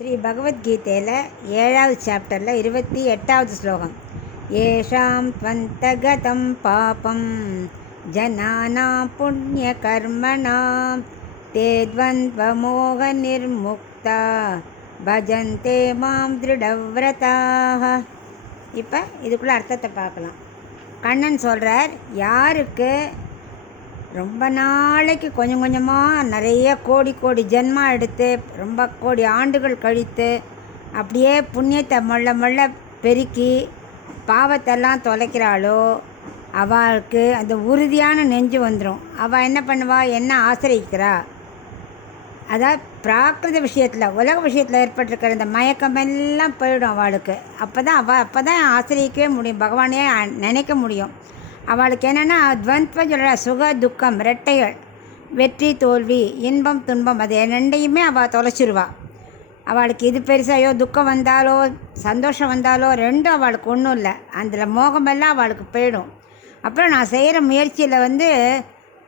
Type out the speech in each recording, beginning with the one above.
ஸ்ரீ பகவத்கீதையில் 7வது சாப்டரில் 28வது ஸ்லோகம். ஏஷாம் த்வந்தகதம் பாபம் ஜனானாம் புண்ணிய கர்மணாம் தே த்வந்த்வமோக நிர்முக்தா பஜந்தே மாம் திருடவ்ரதாக. இப்போ இதுக்குள்ளே அர்த்தத்தை பார்க்கலாம். கண்ணன் சொல்கிறார், யாருக்கு ரொம்ப நாளைக்கு கொஞ்சம் கொஞ்சமாக நிறைய கோடி கோடி ஜென்மா எடுத்து ரொம்ப கோடி ஆண்டுகள் கழித்து அப்படியே புண்ணியத்தை மொள்ள மொள்ள பெருக்கி பாவத்தெல்லாம் தொலைக்கிறாளோ அவளுக்கு அந்த உறுதியான நெஞ்சு வந்துடும். அவள் என்ன பண்ணுவா, என்ன ஆசிரியிக்கிறா. அதாவது பிராகிருத விஷயத்தில், உலக விஷயத்தில் ஏற்பட்டிருக்கிற இந்த மயக்கமெல்லாம் போயிடும் அவளுக்கு. அப்போ தான் ஆசிரியக்கவே முடியும், பகவானே நினைக்க முடியும். அவளுக்கு என்னென்னா துவந்த்வம் சொல்கிற சுக துக்கம் ரெட்டைகள், வெற்றி தோல்வி, இன்பம் துன்பம், அது ரெண்டையுமே அவள் தொலைச்சிருவா. அவளுக்கு இது பெருசாயோ துக்கம் வந்தாலோ சந்தோஷம் வந்தாலோ ரெண்டும் அவளுக்கு ஒன்றும் இல்லை. அதில் மோகமெல்லாம் அவளுக்கு போயிடும். அப்புறம் நான் செய்கிற முயற்சியில்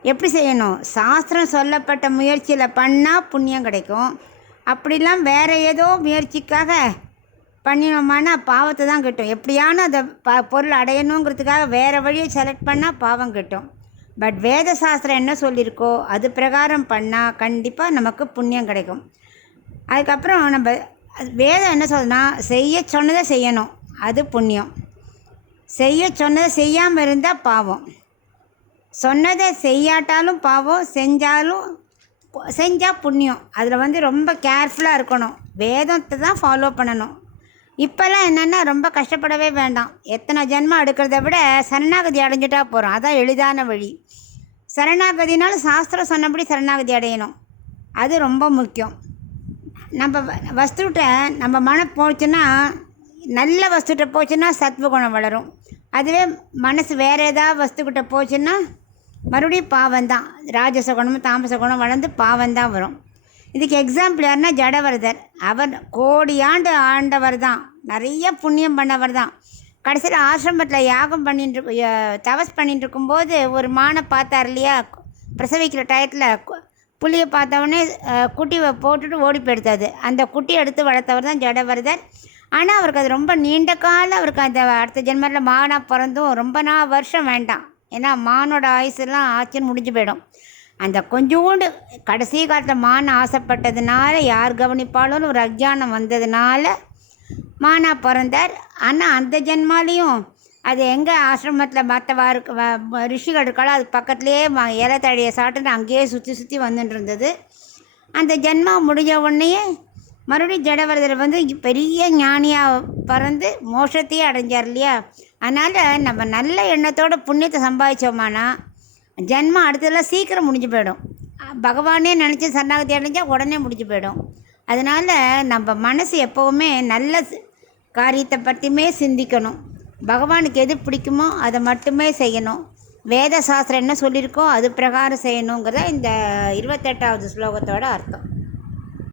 எப்படி செய்யணும், சாஸ்திரம் சொல்லப்பட்ட முயற்சியில் பண்ணால் புண்ணியம் கிடைக்கும். அப்படிலாம் வேறு ஏதோ முயற்சிக்காக பண்ணினோம்னா பாவத்தை தான் கிட்டும். எப்படியான அதை பொருள் அடையணுங்கிறதுக்காக வேறு வழியை செலக்ட் பண்ணால் பாவம் கிட்டும். பட் வேத சாஸ்திரம் என்ன சொல்லியிருக்கோ அது பிரகாரம் பண்ணால் கண்டிப்பாக நமக்கு புண்ணியம் கிடைக்கும். அதுக்கப்புறம் நம்ம வேதம் என்ன சொல்லுன்னா, செய்ய சொன்னதை செய்யணும், அது புண்ணியம். செய்ய சொன்னதை செய்யாமல் இருந்தால் பாவம். சொன்னதை செய்யாட்டாலும் பாவம், செஞ்சால் புண்ணியம். அதில் ரொம்ப கேர்ஃபுல்லாக இருக்கணும். வேதத்தை தான் ஃபாலோ பண்ணணும். இப்போல்லாம் என்னென்னா ரொம்ப கஷ்டப்படவே வேண்டாம். எத்தனை ஜென்மம் எடுக்கிறத விட சரணாகதி அடைஞ்சிட்டா போகிறோம். அதான் எளிதான வழி. சரணாகதினாலும் சாஸ்திரம் சொன்னபடி சரணாகதி அடையணும், அது ரொம்ப முக்கியம். நம்ம வஸ்துகிட்ட நம்ம மனம் போச்சுன்னா, நல்ல வஸ்துகிட்ட போச்சுன்னா சத்வகுணம் வளரும். அதுவே மனசு வேறு ஏதாவது வஸ்துக்கிட்ட போச்சுன்னா மறுபடியும் பாவந்தான். ராஜசகுணமும் தாமசகுணம் வளர்ந்து பாவந்தான் வரும். இதுக்கு எக்ஸாம்பிள் யாருன்னா ஜடவரதர். அவர் கோடியாண்டு ஆண்டவர் தான், நிறைய புண்ணியம் பண்ணவர் தான். கடைசியில் ஆசிரமத்தில் யாகம் தவஸ் பண்ணிட்டு இருக்கும்போது ஒரு மானை பார்த்தார் இல்லையா, பிரசவிக்கிற டயத்தில் புளியை பார்த்தவொடனே குட்டியை போட்டுட்டு ஓடி போயிடுத்தது. அந்த குட்டியை எடுத்து வளர்த்தவர் தான் ஜடவரதர். ஆனால் அவருக்கு அது ரொம்ப நீண்ட காலம், அவருக்கு அந்த அடுத்த ஜென்மத்தில் மானாக பிறந்தும் ரொம்ப வருஷம் வேண்டாம். ஏன்னா மானோட ஆயுசெல்லாம் ஆச்சுன்னு முடிஞ்சு போயிடும். அந்த கொஞ்சோண்டு கடைசி காலத்தில் மான் ஆசைப்பட்டதுனால, யார் கவனிப்பாலும் ஒரு அஜ்ஞானம் வந்ததுனால மானாக பிறந்தார். ஆனால் அந்த ஜென்மாலையும் அது எங்கே ஆசிரமத்தில் மற்ற ரிஷிகள் இருக்காளோ அது பக்கத்துலேயே இலை தழையை சாப்பிட்டு அங்கேயே சுற்றி சுற்றி வந்துட்டு இருந்தது. அந்த ஜென்மா முடிஞ்ச உடனேயே மறுபடியும் ஜடவரதர் பெரிய ஞானியாக பிறந்து மோட்சத்தையே அடைஞ்சார் இல்லையா. அதனால் நம்ம நல்ல எண்ணத்தோட புண்ணியத்தை சம்பாதிச்சோமானா ஜென்மம் அடுத்ததெல்லாம் சீக்கிரம் முடிஞ்சு போயிடும். பகவானே நினச்சி சரணாகதி அடைஞ்சால் உடனே முடிஞ்சு போயிடும். அதனால் நம்ம மனசு எப்போவுமே நல்ல காரியத்தை பற்றியுமே சிந்திக்கணும். பகவானுக்கு எது பிடிக்குமோ அதை மட்டுமே செய்யணும். வேத சாஸ்திரம் என்ன சொல்லியிருக்கோ அது பிரகாரம் செய்யணுங்கிறத இந்த 28வது ஸ்லோகத்தோட அர்த்தம்.